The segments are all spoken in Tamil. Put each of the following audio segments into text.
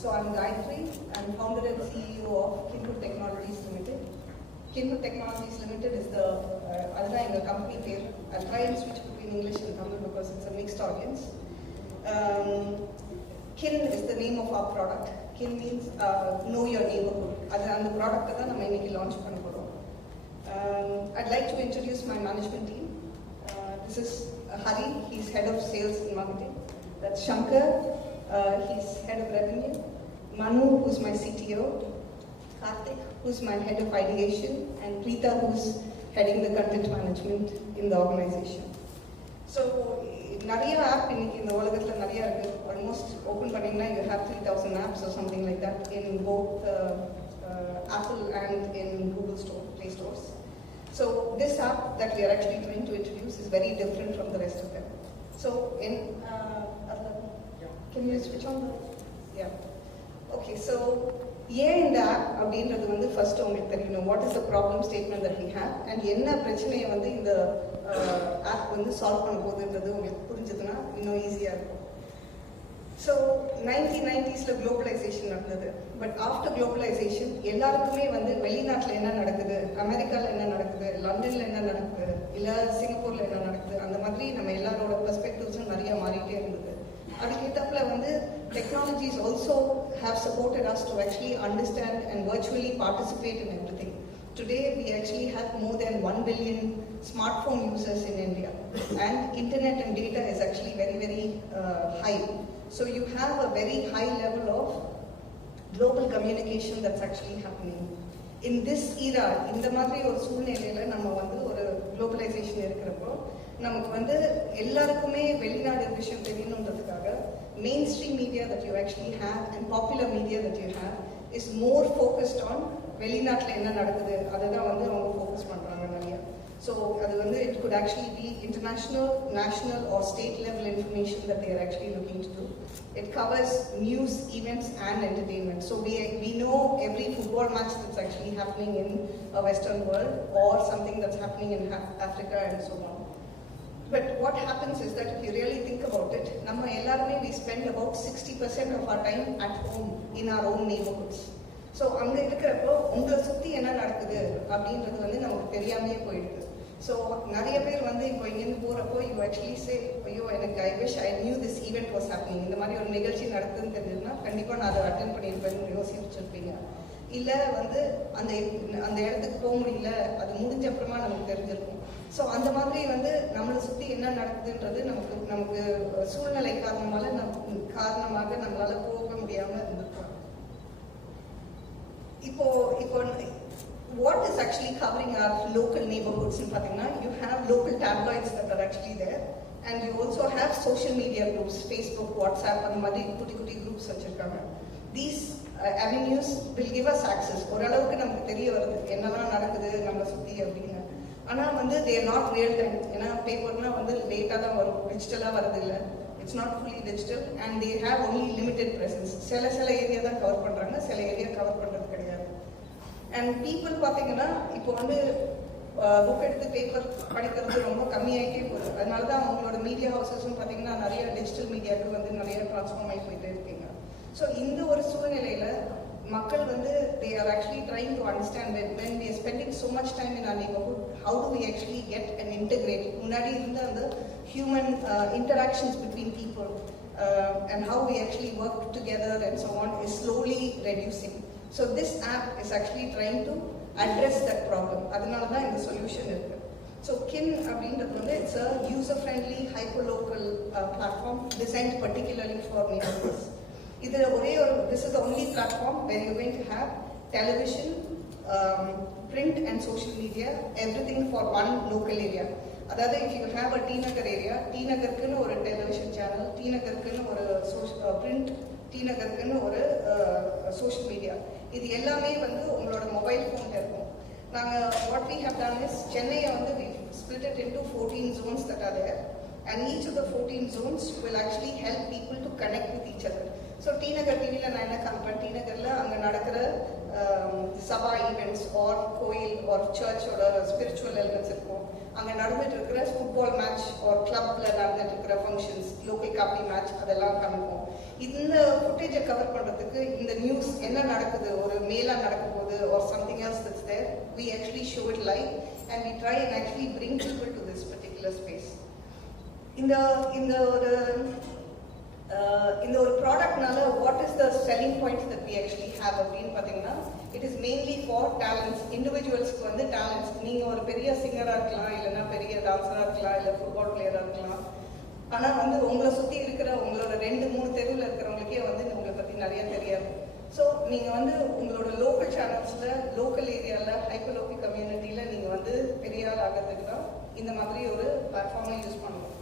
So I'm Gayatri. I'm founder and CEO of Kinhood Technologies Limited. Kinhood Technologies Limited is the company pair. I'll try and switch between English and Tamil because it's a mixed audience. Kin is the name of our product. Kin means know your neighborhood. And the product that we launch. I'd like to introduce my management team. This is Hari, he's head of sales and marketing. That's Shankar, he's head of revenue. Manu, who's my CTO. Karthik, who's my head of ideation. And Preeta, who's heading the content management in the organization. So, Nariya app in the world, almost open panina, you have 3,000 apps or something like that in both Apple and in Google Play stores. So this app that we are actually trying to introduce is very different from the rest of them. So can you switch on the? Yeah. Okay, so in the app, first what is the problem statement that we have and enna prachanai in the app solve easier. So 1990s globalization நடந்தது. But after globalization எல்லாருக்குமே வெளிநாட்டுல என்ன நடக்குது, அமெரிக்கால என்ன நடக்குது, லண்டன்ல என்ன நடக்குது, இல்ல சிங்கப்பூர்ல என்ன நடக்குது, அந்த மாதிரி நம்ம எல்லாரோட பெர்ஸ்பெக்டிவ்ஸும் நிறைய மாறிட்டே இருந்தது. அதுக்கேத்தாப்புல technologies also have supported us to actually understand and virtually participate in everything. Today we actually have more than 1 billion smartphone users in India and internet and data is actually very, very high. So you have a very high level of global communication that's actually happening. In this era, இந்த மாதிரி ஒரு சூழ்நிலையில நம்ம ஒரு குளோபலைசேஷன் இருக்கிறப்போ நமக்கு எல்லாருக்குமே வெளிநாடு விஷயம் தெரியணுன்றதுக்காக mainstream media that you actually have and popular media that you have is more focused on வெளிநாட்டுல என்ன நடக்குது அதுதான் அவங்க ஃபோக்கஸ் பண்றாங்க நிறைய. So it could actually be international, national or state level information that they are actually looking to do. It covers news, events and entertainment. So we know every football match that's actually happening in a Western world or something that's happening in Africa and so on. But what happens is that if you really think about it, we spend about 60% of our time at home in our own neighborhoods. So அங்க இருக்கிறப்போ உங்களை சுத்தி என்ன நடக்குது அப்படின்றது நமக்கு தெரியாமையே போயிடுது. So நிறைய பேர் இப்போ இங்கிருந்து போறப்போ you actually say ஐயோ எனக்கு I wish I knew this event was happening. இந்த மாதிரி ஒரு நிகழ்ச்சி நடக்குதுன்னு தெரிஞ்சதுன்னா கண்டிப்பா நான் அதை அட்டென்ட் பண்ணியிருப்பேன்னு யோசிச்சிருப்பீங்க. இல்ல அந்த இடத்துக்கு போக முடியல, அது முடிஞ்ச அப்புறமா நமக்கு தெரிஞ்சிருக்கும். ஸோ அந்த மாதிரி நம்மளை சுற்றி என்ன நடக்குதுன்றது நமக்கு சூழ்நிலை காரணமாக நம்மளால போக முடியாம இருந்திருக்கோம். இப்போ what is actually covering our local neighborhoods in Pathina? You have local tabloids that are actually there and you also have social media groups, Facebook, WhatsApp and madi kuti groups vechirukanga. These avenues will give us access. Oralavukku namakku theriya varudhu enna nadakudhu namma sutti appadina. Ana they are not real time. Ena paper na late ah varum, digital ah varudilla. It's not fully digital and they have only limited presence. Sela area da cover பண்றாங்க, சில ஏரியா கவர் பண்றது கிடையாது. And people பாத்தீங்கன்னா இப்போ புக் எடுத்து பேப்பர் படிக்கிறது ரொம்ப கம்மியாயிட்டே போகுது. அதனால தான் அவங்களோட மீடியா ஹவுசஸும் பாத்தீங்கன்னா நிறைய டிஜிட்டல் மீடியாவுக்கு நிறைய டிரான்ஸ்ஃபார்ம் ஆகி போயிட்டே இருக்கீங்க. ஸோ இந்த ஒரு சூழ்நிலையில மக்கள் they are actually trying to understand that when we are spending so much time in our neighborhood, how do we actually get and integrate முன்னாடி இருந்த அந்த human interactions between people and how we actually work together and so on is slowly reducing. So this app is actually trying to address that problem. அதனால தான் இந்த solution இருக்கு. So Kin அப்படின்றது it's a user-friendly, hyper-local platform designed particularly for neighborhoods. This is the only platform where you're going to have television, print and social media, everything for one local area. That is, if you have a T Nagar area, T Nagar ku or a television channel, T Nagar ku or a print, T Nagar ku or a social media. This எல்லாமே உங்களோட mobile phone ல இருக்கும். What we have done is Chennai we split it into 14 zones that are there and each of the 14 zones will actually help people to connect with each other. So T Nagar TV la na enna kampani T Nagar la anga nadakra sabha events or coil or church or spiritual elements இருக்கும். அங்க நடந்துட்டு இருக்கிற ஃபுட்பால் மேட்ச் or clubல நடந்துட்டு இருக்கிற ஃபங்க்ஷன்ஸ், லோக்கல் கபடி மேட்ச் அதெல்லாம் காமிப்போம். இந்த ஃபுட்டேஜை கவர் பண்ணுறதுக்கு இந்த நியூஸ் என்ன நடக்குது, ஒரு மேலா நடக்கும் போது or something else that's there, we actually show it live and we try and actually bring people to this particular space. இந்த இந்த ஒரு இந்த ஒரு ப்ராடக்ட்னால what is the selling points that we actually have அப்படின்னு பார்த்தீங்கன்னா, it is mainly for talents. இண்டிவிஜுவல்ஸ்க்கு வந்து டேலண்ட்ஸ், நீங்கள் ஒரு பெரிய சிங்கராக இருக்கலாம், இல்லைன்னா பெரிய டான்ஸராக இருக்கலாம், இல்லை ஃபுட்பால் பிளேயராக இருக்கலாம். ஆனால் வந்து உங்களை சுற்றி இருக்கிற உங்களோட 2-3 தெருவில் இருக்கிறவங்களுக்கே வந்து உங்களை பற்றி நிறைய தெரியாது. ஸோ நீங்கள் வந்து உங்களோட லோக்கல் சேனல்ஸில், லோக்கல் ஏரியாவில், ஹைப்பர் லோக்கல் கம்யூனிட்டியில் நீங்கள் வந்து பெரிய ஆள் ஆகிறதுக்கு தான் இந்த மாதிரி ஒரு பிளாட்ஃபார்மை யூஸ் பண்ணணும்.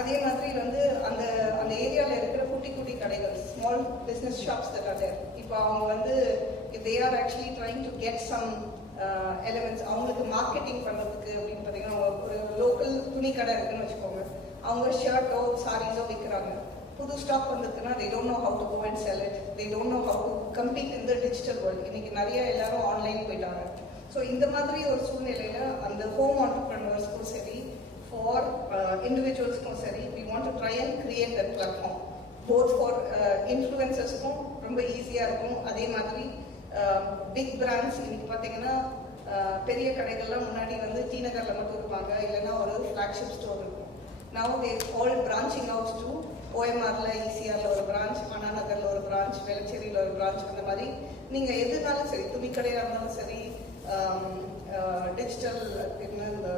அதே மாதிரி வந்து அந்த அந்த ஏரியாவில் இருக்கிற குட்டி குட்டி கடைகள், small business shops that are there. இப்போ அவங்க வந்து if they are actually trying to get some elements, அவங்களுக்கு மார்க்கெட்டிங் பண்ணுறதுக்கு அப்படின்னு பார்த்தீங்கன்னா, ஒரு லோக்கல் துணி கடை இருக்குன்னு வச்சுக்கோங்க. அவங்க ஷர்ட்டோ சாரீஸோ விற்கிறாங்க. புது ஸ்டாக் வந்ததுன்னா they don't know how to go and sell it. They don't know how to compete in the digital world. இன்னைக்கு நிறைய எல்லாரும் ஆன்லைன் போயிட்டாங்க. ஸோ இந்த மாதிரி ஒரு சூழ்நிலையில் அந்த ஹோம் ஆண்டர்பிரனர்ஸ்க்கும் சரி, ஃபார் இண்டிவிஜுவல்ஸ்க்கும் சரி, we want to try and create that platform. both for இன்ஃப்ளூயன்சர்ஸ்க்கும் ரொம்ப ஈஸியாக இருக்கும். அதே மாதிரி பிக் பிராண்ட்ஸ், இன்னைக்கு பார்த்தீங்கன்னா பெரிய கடைகள்லாம் முன்னாடி வந்து டி நகரில் மட்டும் இருப்பாங்க, இல்லைன்னா ஒரு ஃப்ளாக்ஷிப் ஸ்டோர் இருக்கும். Now they all branching out to OMRல, ECRல ஒரு பிரான்ச், அண்ணா நகர்ல ஒரு பிரான்ச், வேளச்சேரியில் ஒரு பிரான்ச். அந்த மாதிரி நீங்கள் எதுனாலும் சரி, துணி கடையாக இருந்தாலும் சரி, டிஜிட்டல் இந்த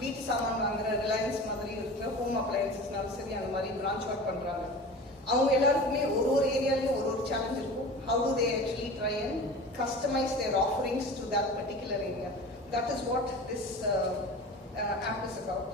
வீட்டு சாமான் வாங்குற ரிலையன்ஸ் மாதிரி இருக்கிற ஹோம் அப்ளையன்சஸ்னாலும் சரி, அந்த மாதிரி பிரான்ச் ஒர்க் பண்ணுறாங்க. அவங்க எல்லாருக்குமே ஒரு ஏரியாலையும் ஒரு சேலஞ்ச் இருக்கும். How do they actually try and customize their offerings to that particular area? That is what this app is about.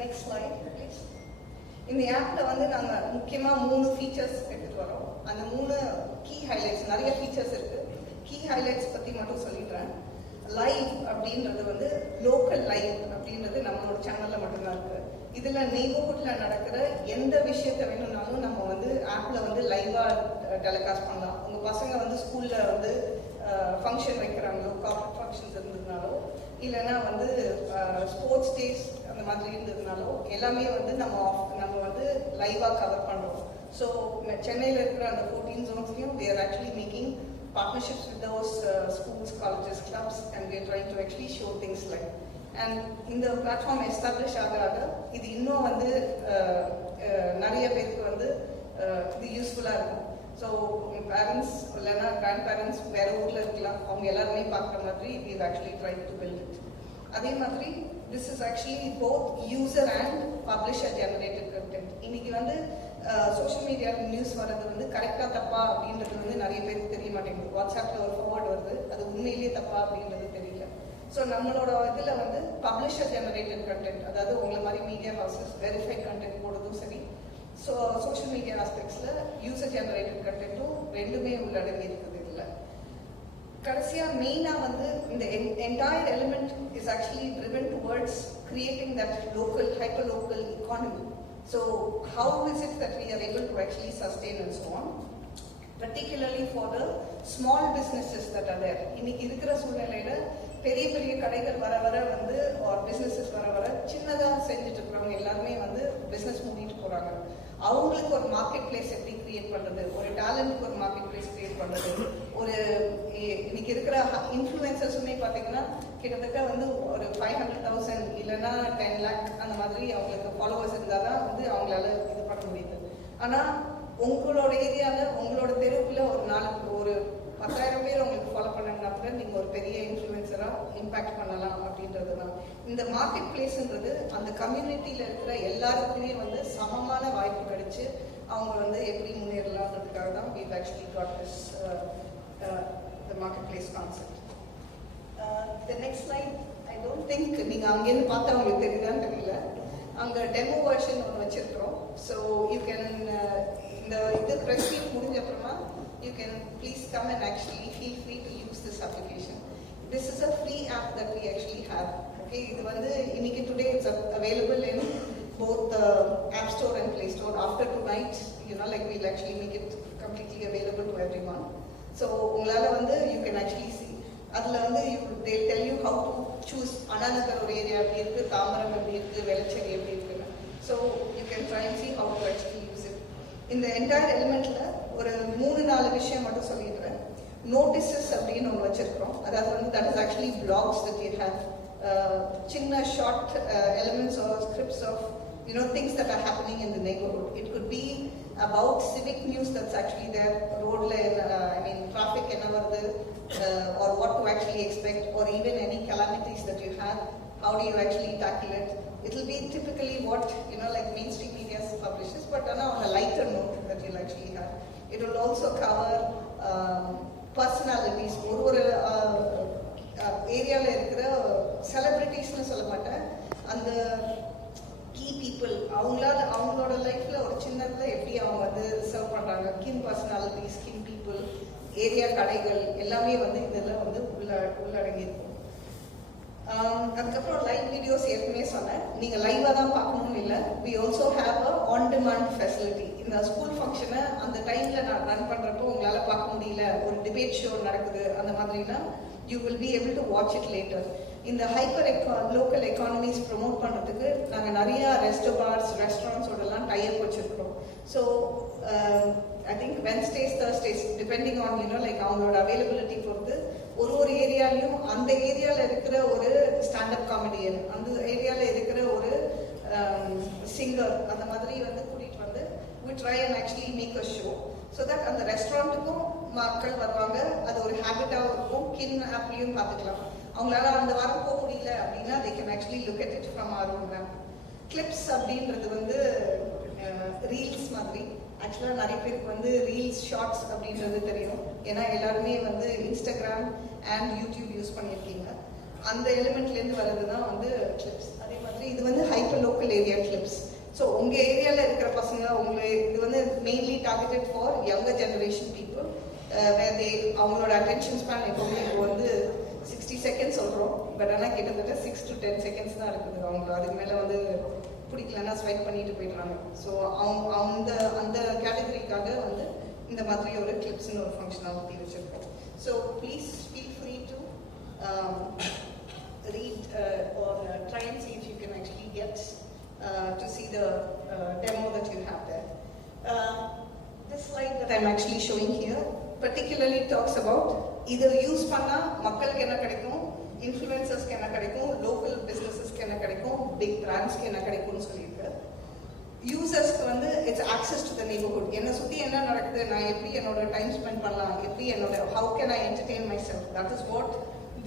Next slide, please. இந்த ஆப்ல வந்து நாங்கள் முக்கியமாக 3 ஃபீச்சர்ஸ் எடுத்துகிட்டு வரோம். அந்த 3 கீ ஹைலைட்ஸ், நிறைய ஃபீச்சர்ஸ் இருக்கு. கீ ஹைலைட்ஸ் பற்றி மட்டும் சொல்லிடுறேன். லைவ் அப்படின்றது வந்து லோக்கல் லைவ் அப்படின்றது நம்மளோட சேனலில் மட்டும்தான் இருக்கு. இதில் நெய்பர்ஹுட்டில் நடக்கிற எந்த விஷயத்தை வேணும்னாலும் நம்ம வந்து ஆப்பில் வந்து லைவாக டெலிகாஸ்ட் பண்ணலாம். உங்கள் பசங்க வந்து ஸ்கூலில் வந்து ஃபங்க்ஷன் வைக்கிறாங்களோ, கார்ப்பரேட் ஃபங்க்ஷன்ஸ் இருந்ததுனாலோ, இல்லைன்னா வந்து ஸ்போர்ட்ஸ் டேஸ் அந்த மாதிரி இருந்ததுனாலோ, எல்லாமே வந்து நம்ம வந்து லைவாக கவர் பண்ணுறோம். ஸோ சென்னையில் இருக்கிற அந்த 14 zonesலையும் we are actually making partnerships with those schools, colleges, clubs, and we are trying to actually show things live. And இந்த பிளாட்ஃபார்ம் எஸ்டாப்ளிஷ் ஆக இது இன்னும் வந்து நிறைய பேருக்கு வந்து இது யூஸ்ஃபுல்லாக இருக்கும். ஸோ உங்கள் பேரண்ட்ஸ் இல்லைன்னா கிராண்ட் பேரண்ட்ஸ் வேறு ஊரில் இருக்கலாம், அவங்க எல்லாருமே பார்க்குற மாதிரி we've actually tried to build it. அதே மாதிரி this is actually both user and publisher generated content. இன்னைக்கு வந்து சோஷியல் மீடியாவில் நியூஸ் வர்றது வந்து கரெக்டாக தப்பா அப்படின்றது வந்து நிறைய பேருக்கு தெரிய மாட்டேங்குது. வாட்ஸ்அப்பில் ஒரு ஃபார்வர்ட் வருது, அது உண்மையிலேயே தப்பா அப்படின்றது தெரியல. ஸோ நம்மளோட இதில் வந்து பப்ளிஷர் ஜெனரேட்டட் கண்டென்ட், அதாவது உங்களை மாதிரி மீடியா ஹவுசஸ் வெரிஃபைட் கண்டென்ட் போடுறதும் சரி, ஸோ சோஷியல் மீடியா ஆஸ்பெக்ட்ஸில் யூசர் ஜெனரேட்டட் கண்டென்ட்டும் ரெண்டுமே உள்ளடங்கி இருக்குது. இதில் கடைசியாக மெயினாக வந்து இந்த entire element is actually driven towards creating that local hyper local economy. So how is it that we are able to actually sustain and so on, particularly for the small businesses that are there. இன்னைக்கு இருக்கிற சூழ்நிலையில பெரிய பெரிய கடைகள் வர வந்து ஒரு பிசினஸஸ் வர சின்னதாக செஞ்சுட்டு இருக்கிறவங்க எல்லாருமே வந்து பிஸ்னஸ் மூடிட்டு போறாங்க. அவங்களுக்கு ஒரு மார்க்கெட் பிளேஸ் எப்படி கிரியேட் பண்றது, ஒரு டேலண்ட்க்கு ஒரு மார்க்கெட் பிளேஸ் கிரியேட் பண்றது, ஒரு இன்னைக்கு இருக்கிற இன்ஃப்ளூயன்சர்ஸுமே பார்த்தீங்கன்னா கிட்டத்தட்ட வந்து ஒரு 500,000 இல்லைன்னா 10 lakh அந்த மாதிரி அவங்களுக்கு ஃபாலோவர்ஸ் இருந்தால் தான் வந்து அவங்களால இது பண்ண முடியுது. ஆனால் உங்களோட ஏரியாவில் உங்களோட தெருவுக்குள்ள ஒரு 10,000 பேர் உங்களுக்கு ஃபாலோ பண்ணாங்கன்னா கூட நீங்கள் ஒரு பெரிய இன்ஃப்ளூயன்சராக இம்பேக்ட் பண்ணலாம் அப்படின்றது தான். இந்த மார்க்கெட் பிளேஸ்ன்றது அந்த கம்யூனிட்டியில் இருக்கிற எல்லாருக்குமே வந்து சமமான வாய்ப்பு கிடைச்சு அவங்க வந்து எப்படி முன்னேறலாம்ன்றதுக்காக தான் we've actually got this the marketplace concept. The next slide, I don't think நீங்கள் அங்கேருந்து பார்த்தா உங்களுக்கு தெரியுதான்னு தெரியல, அங்கே டெமோ வெர்ஷன் ஒன்று வச்சிருக்கிறோம். ஸோ யூ கேன் இந்த இது ப்ரெஸ் மீட் முடிஞ்ச அப்புறமா you can please come and actually feel free to use this application. This is a free app that we actually have. Okay, இது வந்து இன்னைக்கு today it's available in both the App Store and Play Store. After tonight, like we'll actually make it completely available to everyone. So உங்களால வந்து you can actually see. அதில் வந்து they'll tell you how to choose Anna Nagar ஒரு ஏரியா எப்படி இருக்கு, தாம்பரம் எப்படி இருக்கு, வேளச்சேரி எப்படி இருக்குன்னு. So you can try and see how to actually use இந்த என்டையர் எலிமெண்ட்ல ஒரு 3-4 விஷயம் மட்டும் சொல்லிடுறேன். நோட்டிசஸ் அப்படின்னு ஒன்று வச்சிருக்கிறோம். அதாவது வந்து that is actually blocks that you have சின்ன short elements or scripts of things that are happening in the neighborhood. It could be about civic news that's actually there, road traffic or what to actually expect, or even any calamities that you have, how do you actually tackle it. It will be typically what like mainstream media publishes, but on a lighter note that you'll actually have. It will also cover personalities. ஒரு ஏரியாவில் இருக்கிற செலிபிரிட்டிஸ்னு சொல்ல மாட்டேன், அந்த கீ பீப்புள் அவங்களோட லைஃப்ல ஒரு சின்னதில் எப்படி அவங்க வந்து சர்வ் பண்றாங்க, கின் பர்சனாலிட்டிஸ், கின் பீப்புள், ஏரியா கடைகள் எல்லாமே வந்து இதெல்லாம் வந்து உள்ளடங்கியிருக்கும். அதுக்கப்புறம் லைவ் வீடியோஸ் ஏற்கனவே சொன்னேன், நீங்க லைவா தான் பார்க்கணும்னு இல்லை. We also have a on demand facility. இந்த ஸ்கூல் ஃபங்க்ஷனை அந்த டைம்ல நான் ரன் பண்றப்போ உங்களால பார்க்க முடியல, ஒரு டிபேட் ஷோ நடக்குது அந்த மாதிரினா you will be able to watch it later. இந்த லோக்கல் எக்கானமிஸ் ப்ரொமோட் பண்ணுறதுக்கு நாங்கள் நிறைய ரெஸ்டாரண்ட்ஸோடலாம் டைப் வச்சுருக்கிறோம். So I think Wednesdays, Thursdays depending on like அவங்களோட அவைலபிலிட்டி பொறுத்து ஒரு ஏரியாலையும் அந்த ஏரியாவில் இருக்கிற ஒரு ஸ்டாண்டப் காமெடியன், அந்த ஏரியாவில் இருக்கிற ஒரு சிங்கர், அந்த மாதிரி வந்து கூட்டிகிட்டு வந்து we try and actually make a show so that அந்த ரெஸ்டாரண்ட்டுக்கும் மக்கள் வருவாங்க, அது ஒரு ஹேபிட்டாகவும் இருக்கும். கின் ஆப்லையும் பார்த்துக்கலாம். அவங்களால அந்த வாரம் போக முடியல அப்படின்னா they can actually look at it from our own map. Clips அப்படின்றது வந்து ரீல்ஸ் மாதிரி. ஆக்சுவலாக நிறைய பேருக்கு வந்து ரீல்ஸ் ஷார்ட்ஸ் அப்படின்றது தெரியும், ஏன்னா எல்லாருமே வந்து இன்ஸ்டாகிராம் அண்ட் யூடியூப் யூஸ் பண்ணியிருக்கீங்க. அந்த எலிமெண்ட்லேருந்து வர்றது தான் வந்து கிளிப்ஸ். அதே மாதிரி இது வந்து hyper local area clips. So உங்கள் ஏரியாவில் இருக்கிற பசங்க இது வந்து mainly targeted for younger generation people. அவங்களோட அட்டென்ஷன் ஸ்பேன் எப்பவுமே இப்போ வந்து 60 செகண்ட்ஸ் சொல்கிறோம், பட் ஆனால் கிட்டத்தட்ட 6 to 10 செகண்ட்ஸ் தான் இருக்குது. அவங்க அதுக்கு மேலே வந்து பிடிக்கலன்னா ஸ்வைப் பண்ணிட்டு போயிடுறாங்க. ஸோ அந்த கேட்டகரிக்காக வந்து இந்த மாதிரி ஒரு கிளிப்ஸ்னு ஒரு ஃபங்க்ஷனாலிட்டி வச்சுருக்கோம். So please feel free to read or try and see if you can actually get to see the demo that you have there. This slide that I'm actually showing here particularly talks about either use பண்ணா மக்களுக்கு என்ன கிடைக்கும், இன்ஃப்ளூயன்சர்ஸ்க்கு என்ன கிடைக்கும், லோக்கல் பிஸ்னஸஸ்க்கு என்ன கிடைக்கும், பிக் பிராண்ட்ஸ்க்கு என்ன கிடைக்கும்னு சொல்லியிருக்கு. யூசர்ஸ்க்கு வந்து it's access to the neighbourhood. என்னை சுற்றி என்ன நடக்குது, நான் எப்படி என்னோட டைம் ஸ்பெண்ட் பண்ணலாம், எப்படி என்னோட how can I entertain my self, that is what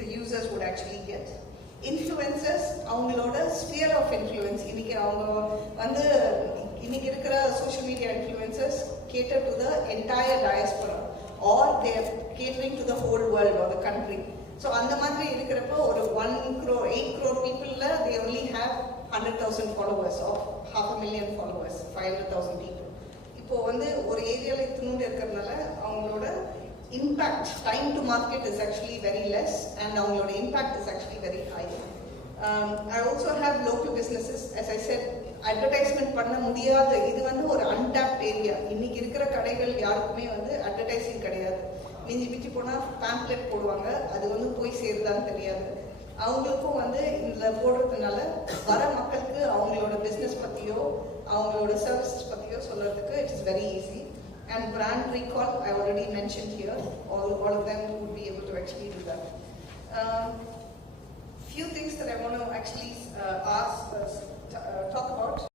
the users would actually get. Influencers அவங்களோட ஸ்பியர் ஆஃப் இன்ஃப்ளூயன்ஸ். இன்னைக்கு இருக்கிற social media influencers cater to the entire diaspora or they are catering to the whole world or the country. So அந்த மாதிரி இருக்கிறப்போ ஒரு 8 crore people they only have 100,000 followers or 500,000 followers, 500,000 people. இப்போ வந்து ஒரு ஏரியால இத்தனூண்டு இருக்கிறதுனால அவங்களோட impact, time to market is actually very less and அவங்களோட impact is actually very high. I also have local businesses. As I said, advertisement பண்ண முடியாத இது வந்து ஒரு அன்டாப்ட் ஏரியா. இன்னைக்கு இருக்கிற கடைகள் யாருக்குமே வந்து அட்வர்டைசிங் கிடையாது. மிஞ்சி போனால் பேம்ப்ளெட் போடுவாங்க, அது வந்து போய் சேருதான்னு தெரியாது. அவங்களுக்கும் வந்து இதில் போடுறதுனால வர மக்களுக்கு அவங்களோட பிஸ்னஸ் பற்றியோ அவங்களோட சர்வீசஸ் பற்றியோ சொல்கிறதுக்கு it is very easy. And brand recall I already mentioned here, all of them would be able to actually do that. Few things that I want to actually